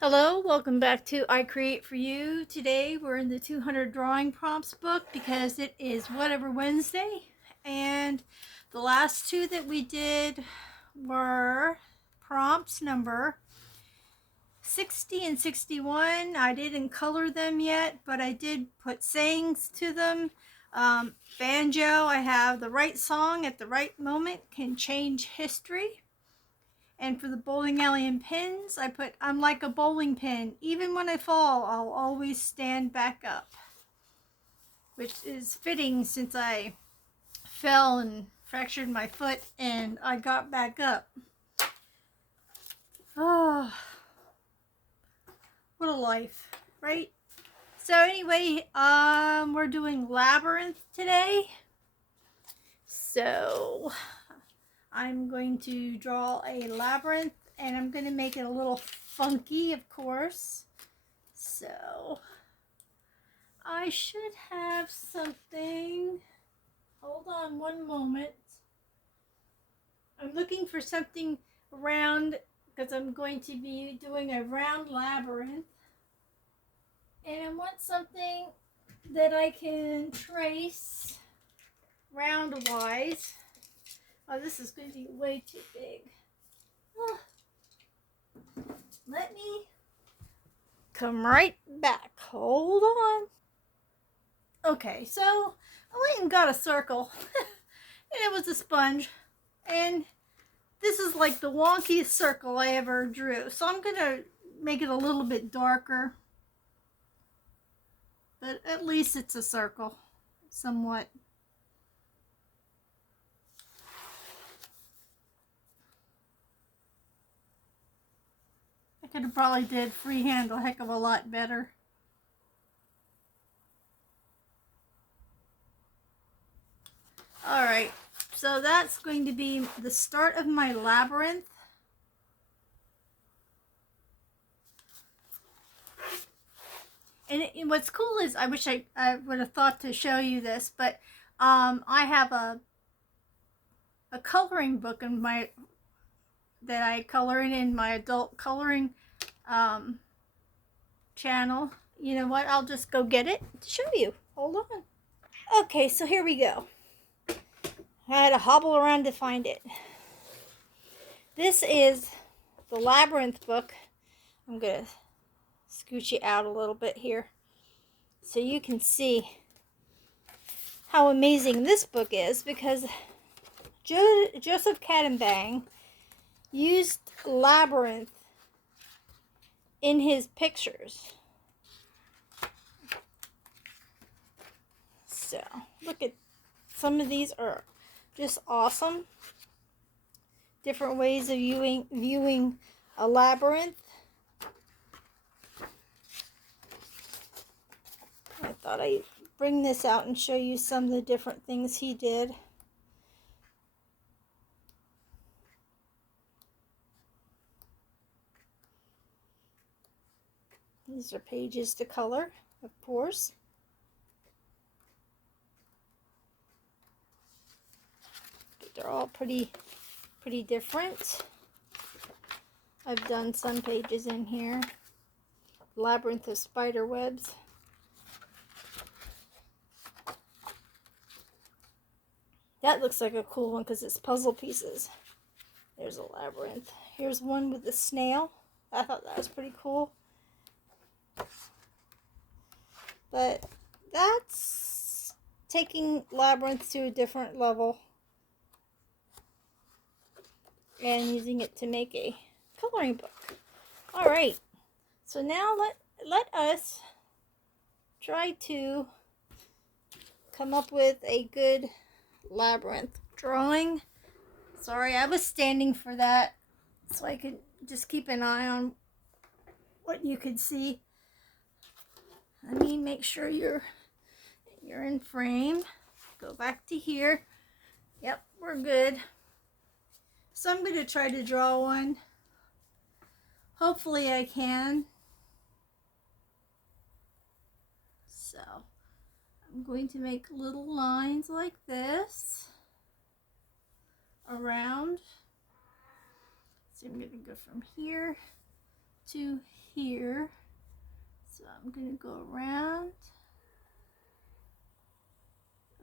Hello, welcome back to I Create For You. Today we're in the 200 drawing prompts book because it is Whatever Wednesday, and the last two that we did were prompts number 60 and 61. I didn't color them yet, but I did put sayings to them. Banjo, I have the right song at the right moment can change history. And for the bowling alley and pins, I put, I'm like a bowling pin. Even when I fall, I'll always stand back up. Which is fitting since I fell and fractured my foot and I got back up. Oh, what a life, right? So anyway, we're doing Labyrinth today. So I'm going to draw a labyrinth and I'm going to make it a little funky, of course. So I should have something. Hold on one moment. I'm looking for something round because I'm going to be doing a round labyrinth. And I want something that I can trace round-wise. Oh, this is going to be way too big. Oh. Let me come right back. Hold on. Okay, so I went and got a circle. And it was a sponge. And this is like the wonkiest circle I ever drew. So I'm going to make it a little bit darker. But at least it's a circle. Somewhat. I could have probably did freehand a heck of a lot better. Alright, so that's going to be the start of my labyrinth. And what's cool is, I wish I would have thought to show you this, but I have a coloring book in my that I color in my adult coloring channel. You know what? I'll just go get it to show you. Hold on. Okay, so here we go. I had to hobble around to find it. This is the Labyrinth book. I'm going to scooch it out a little bit here so you can see how amazing this book is, because Joseph Cadenbang used Labyrinth in his pictures. So, look at some of these are just awesome. Different ways of viewing a labyrinth. I thought I'd bring this out and show you some of the different things he did. These are pages to color, of course. But they're all pretty different. I've done some pages in here. Labyrinth of spider webs. That looks like a cool one because it's puzzle pieces. There's a labyrinth. Here's one with the snail. I thought that was pretty cool. But that's taking labyrinth to a different level and using it to make a coloring book. Alright, so now let us try to come up with a good labyrinth drawing. Sorry, I was standing for that so I could just keep an eye on what you could see. Let me make sure you're in frame. Go back to here. Yep, we're good. So I'm going to try to draw one. Hopefully I can. So I'm going to make little lines like this around. So I'm going to go from here to here. here. So I'm going to go around.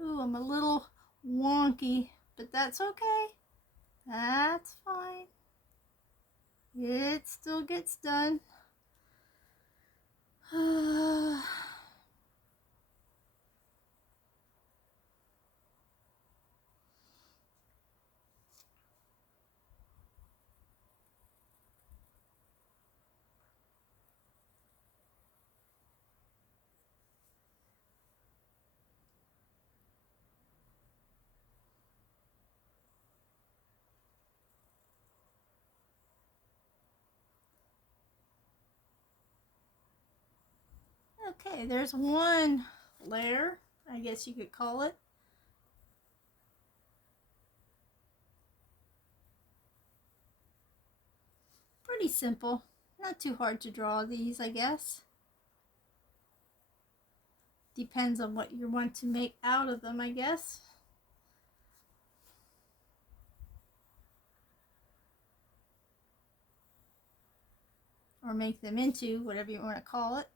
Ooh, I'm a little wonky, but that's okay. That's fine. It still gets done. Okay, there's one layer, I guess you could call it. Pretty simple. Not too hard to draw these, I guess. Depends on what you want to make out of them, I guess. Or make them into, whatever you want to call it.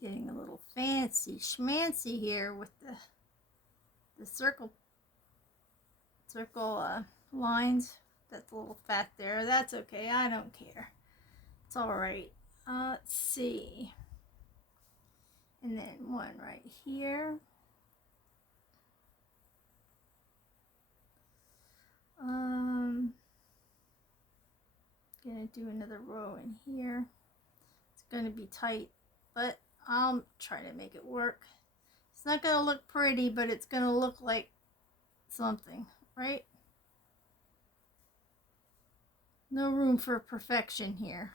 Getting a little fancy schmancy here with the circle lines. That's a little fat there. That's okay. I don't care. It's all right. Let's see. And then one right here. Gonna do another row in here. It's gonna be tight, but I'll try to make it work. It's not gonna look pretty, but it's gonna look like something, right? No room for perfection here.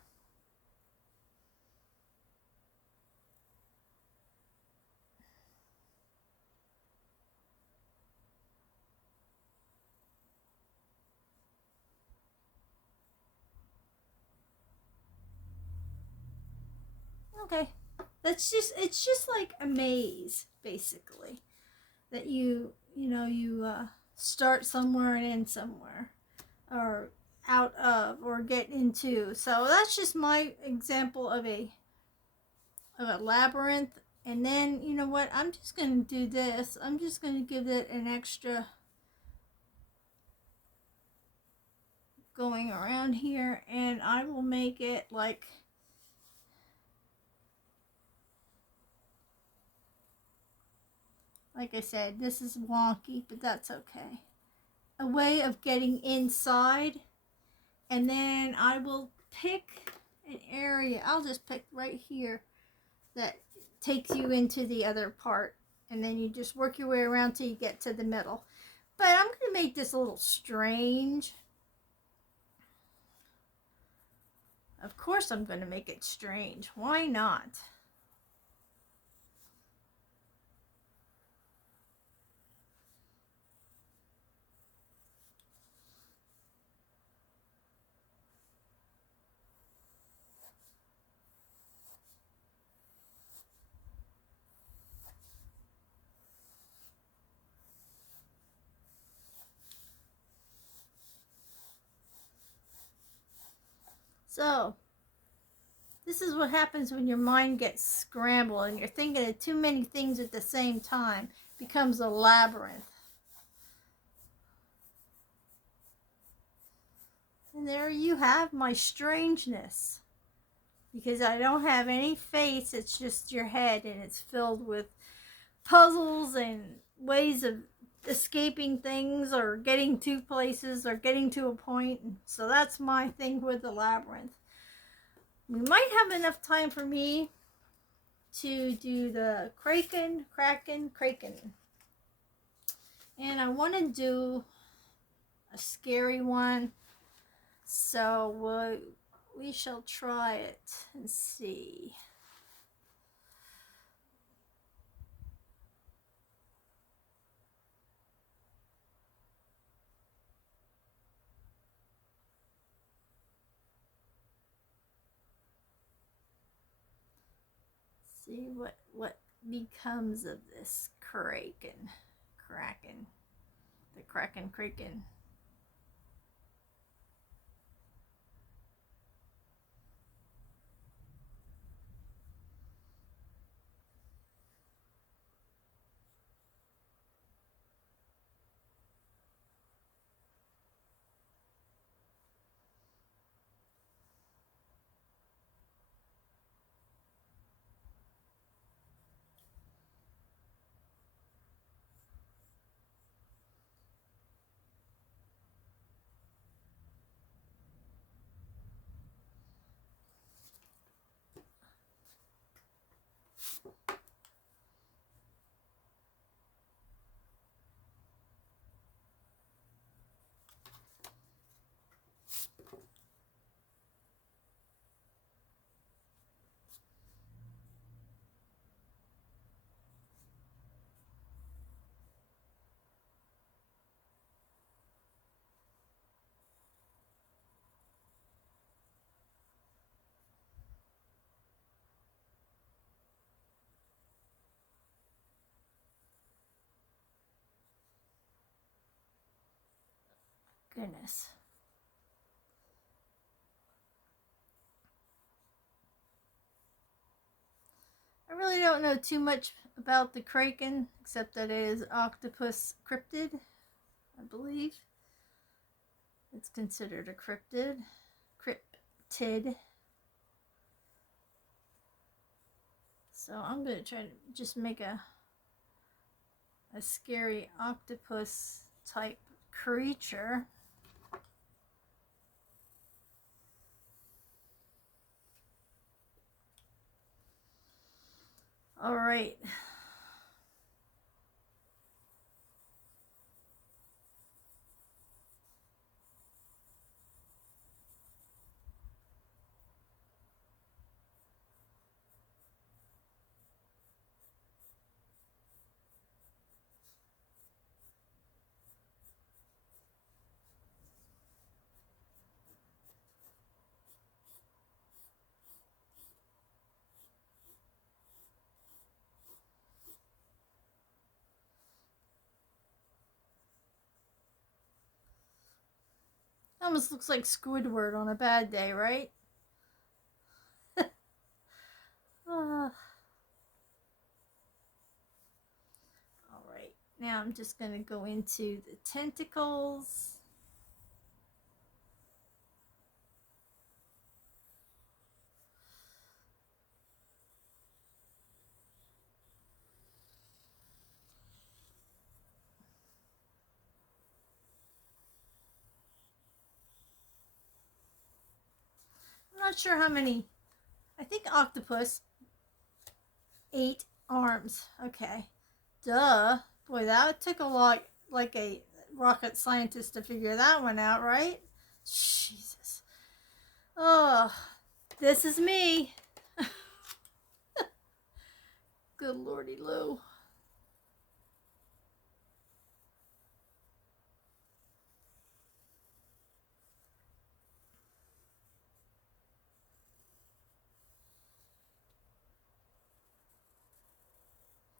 Okay, it's just like a maze, basically, that you start somewhere and end somewhere, or out of, or get into. So that's just my example of a labyrinth. And then, you know what, I'm just going to do this. I'm just going to give it an extra going around here, and I will make it like I said, this is wonky, but that's okay. A way of getting inside. And then I will pick an area. I'll just pick right here that takes you into the other part. And then you just work your way around till you get to the middle. But I'm going to make this a little strange. Of course I'm going to make it strange. Why not? So, this is what happens when your mind gets scrambled and you're thinking of too many things at the same time. It becomes a labyrinth. And there you have my strangeness. Because I don't have any face, it's just your head, and it's filled with puzzles and ways of escaping things, or getting to places, or getting to a point. So that's my thing with the labyrinth. We might have enough time for me to do the kraken. And I want to do a scary one. So we shall try it and see. see what becomes of this kraken. The kraken. Goodness. I really don't know too much about the kraken, except that it is octopus cryptid, I believe. It's considered a cryptid. So I'm going to try to just make a scary octopus type creature. All right. Almost looks like Squidward on a bad day, right? All right, now I'm just going to go into the tentacles. I'm not sure how many. I think octopus 8 arms. Okay. Duh. Boy, that took a lot, like a rocket scientist to figure that one out, right? Jesus. Oh, this is me. Good lordy Lou.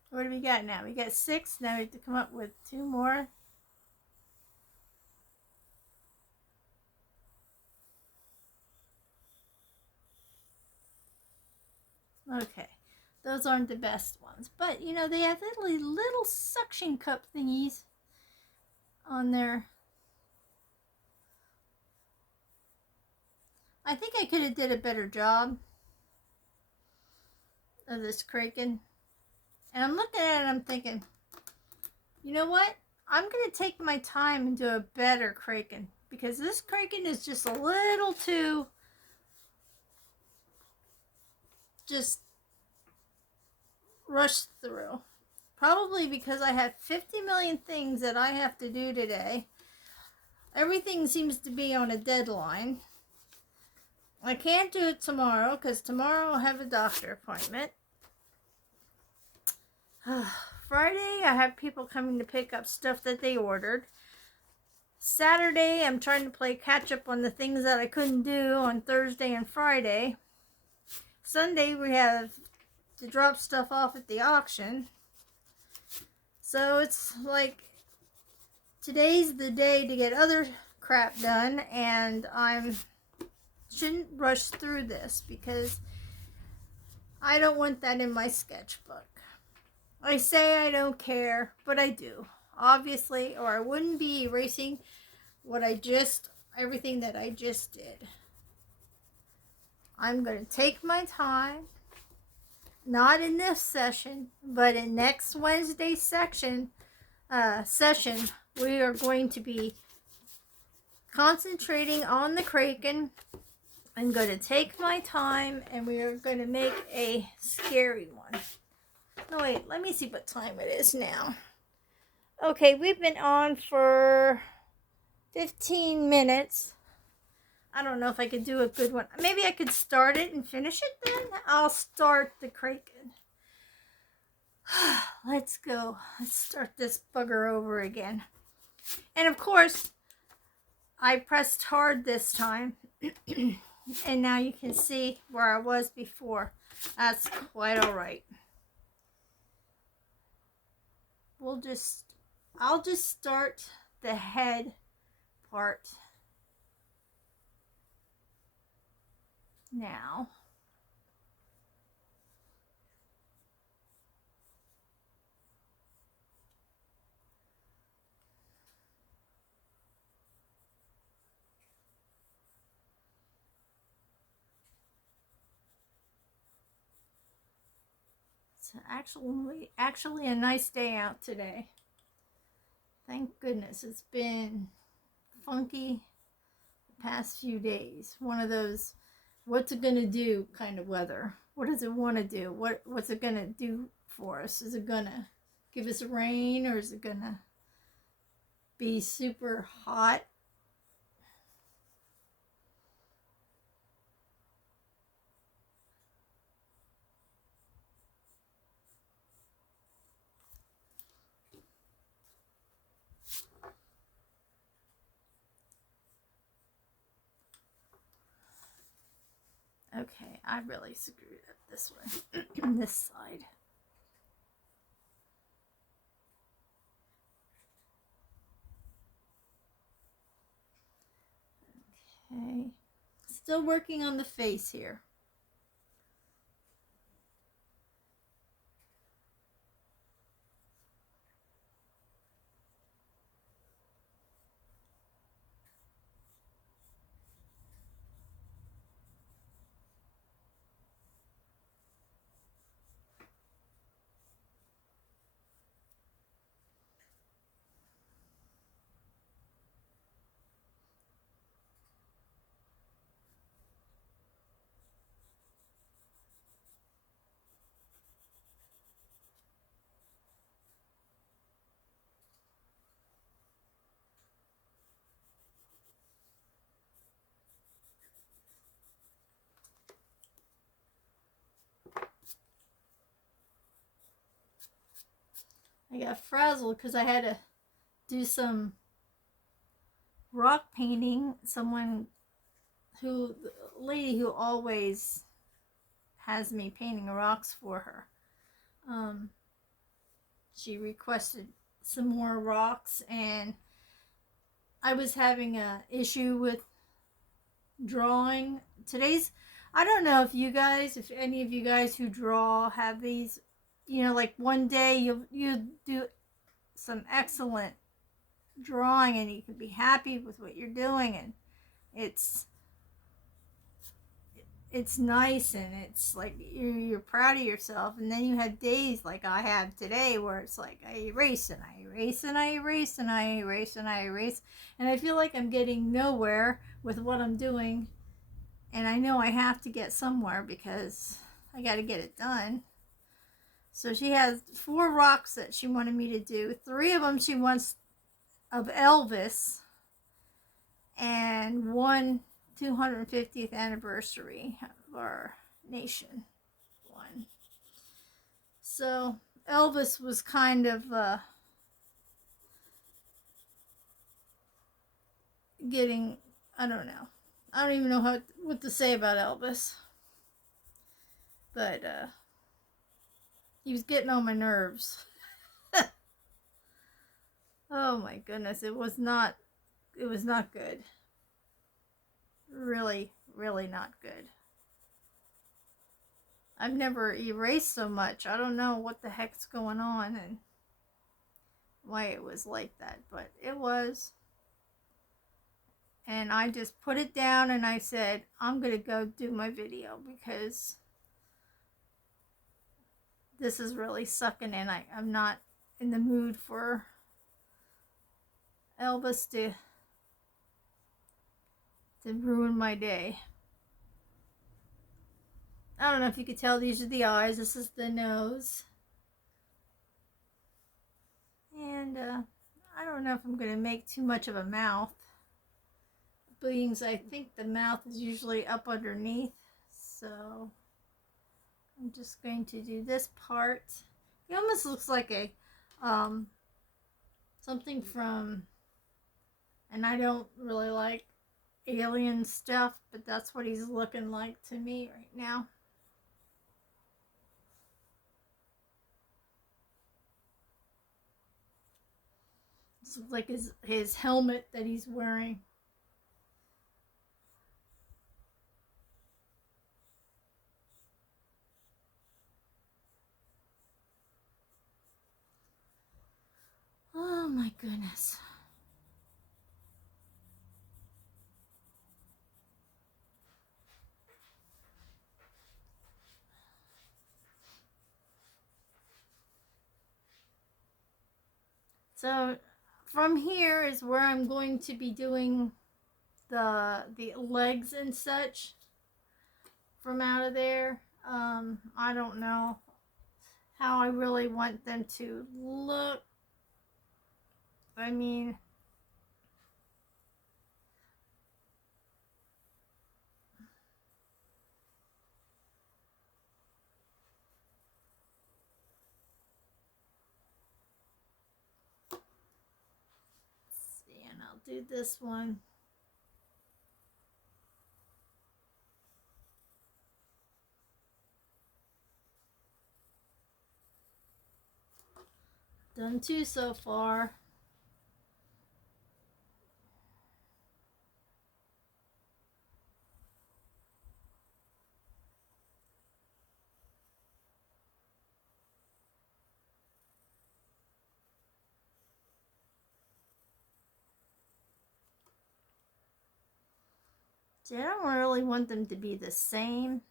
What do we got now? We got 6. Now we have to come up with 2 more. Okay. Those aren't the best ones. But, you know, they have little suction cup thingies on there. I think I could have did a better job of this kraken. And I'm looking at it and I'm thinking, you know what? I'm going to take my time and do a better kraken. Because this kraken is just a little too just rushed through. Probably because I have 50 million things that I have to do today. Everything seems to be on a deadline. I can't do it tomorrow because tomorrow I'll have a doctor appointment. Friday, I have people coming to pick up stuff that they ordered. Saturday, I'm trying to play catch up on the things that I couldn't do on Thursday and Friday. Sunday, we have to drop stuff off at the auction. So it's like today's the day to get other crap done, and I shouldn't rush through this because I don't want that in my sketchbook. I say I don't care, but I do. Obviously, or I wouldn't be erasing everything that I just did. I'm going to take my time, not in this session, but in next Wednesday's session, we are going to be concentrating on the Kraken. I'm going to take my time, and we are going to make a scary one. No, wait, let me see what time it is now. Okay, we've been on for 15 minutes. I don't know if I could do a good one. Maybe I could start it and finish it then. I'll start the Kraken. Let's go. Let's start this bugger over again. And of course, I pressed hard this time. And now you can see where I was before. That's quite alright. I'll just start the head part now. It's actually a nice day out today. Thank goodness. It's been funky the past few days. One of those what's it gonna do kind of weather. What does it want to do? What's it gonna do for us? Is it gonna give us rain, or is it gonna be super hot? Okay, I really screwed up this one. This side. Okay. Still working on the face here. I got frazzled because I had to do some rock painting. The lady who always has me painting rocks for her. She requested some more rocks, and I was having a issue with drawing. I don't know if any of you guys who draw have these, like one day you do some excellent drawing and you can be happy with what you're doing, and it's nice, and it's like you're proud of yourself. And then you have days like I have today where it's like I erase and I erase and I erase and I erase and I erase, and I feel like I'm getting nowhere with what I'm doing. And I know I have to get somewhere because I got to get it done. So she has 4 rocks that she wanted me to do. 3 of them she wants of Elvis, and 1 250th anniversary of our nation one. So Elvis was kind of getting, I don't know. I don't even know what to say about Elvis. But He was getting on my nerves. Oh my goodness, it was not good. Really, really not good. I've never erased so much. I don't know what the heck's going on and why it was like that, but it was. And I just put it down and I said, I'm going to go do my video because this is really sucking in. I'm not in the mood for Elvis to ruin my day. I don't know if you could tell, these are the eyes, this is the nose. And I don't know if I'm going to make too much of a mouth. Beings, I think the mouth is usually up underneath. So I'm just going to do this part. He almost looks like a something from, and I don't really like alien stuff, but that's what he's looking like to me right now. This looks like his helmet that he's wearing. Oh my goodness. So from here is where I'm going to be doing the legs and such from out of there. I don't know how I really want them to look. I mean, let's see, and I'll do this one. Done two so far. See, I don't really want them to be the same.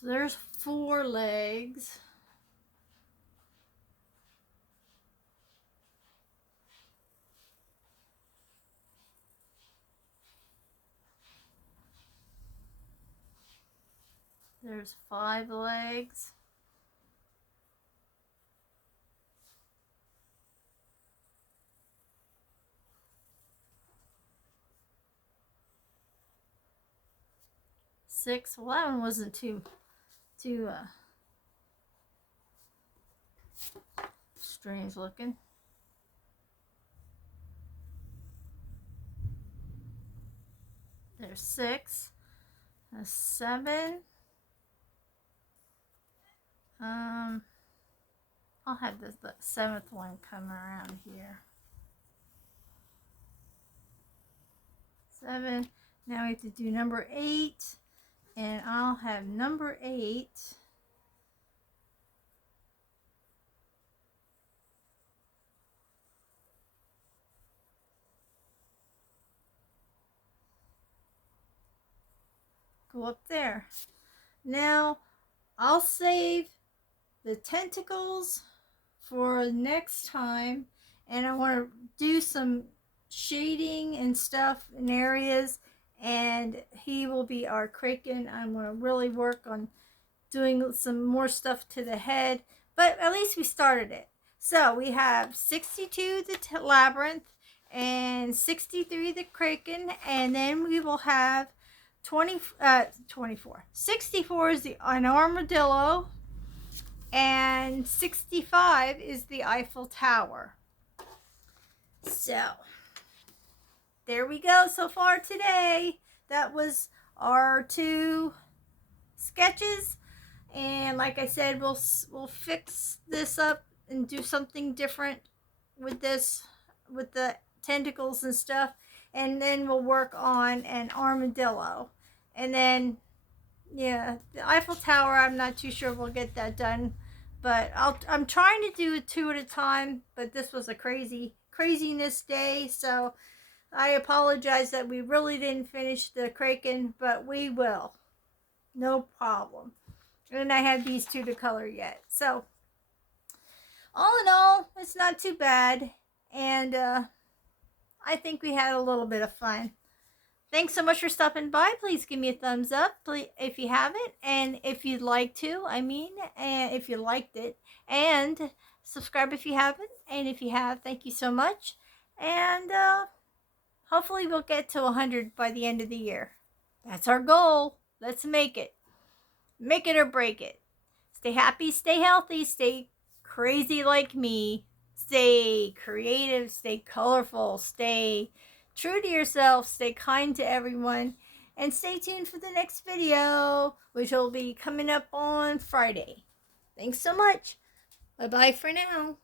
So there's 4 legs. There's 5 legs. Six. Well, that one wasn't too strange looking. There's 6. There's 7. I'll have the 7th one come around here. 7. Now we have to do number 8, and I'll have number 8. Go up there. Now I'll save the tentacles for next time, and I want to do some shading and stuff in areas, and he will be our Kraken. I'm going to really work on doing some more stuff to the head, but at least we started it. So we have 62 the labyrinth and 63 the Kraken, and then we will have 24. 64 is an armadillo, and 65 is the Eiffel Tower. So there we go so far today. That was our 2 sketches, and like I said, we'll fix this up and do something different with this, with the tentacles and stuff, and then we'll work on an armadillo, and then yeah, the Eiffel Tower, I'm not too sure we'll get that done, but I'm trying to do 2 at a time, but this was a craziness day, so I apologize that we really didn't finish the Kraken, but we will. No problem. And I have these 2 to color yet. So, all in all, it's not too bad. And I think we had a little bit of fun. Thanks so much for stopping by. Please give me a thumbs up if you haven't. And if you'd like to, and if you liked it. And subscribe if you haven't. And if you have, thank you so much. And hopefully we'll get to 100 by the end of the year. That's our goal. Let's make it. Make it or break it. Stay happy, stay healthy, stay crazy like me. Stay creative, stay colorful, stay true to yourself, stay kind to everyone. And stay tuned for the next video, which will be coming up on Friday. Thanks so much. Bye-bye for now.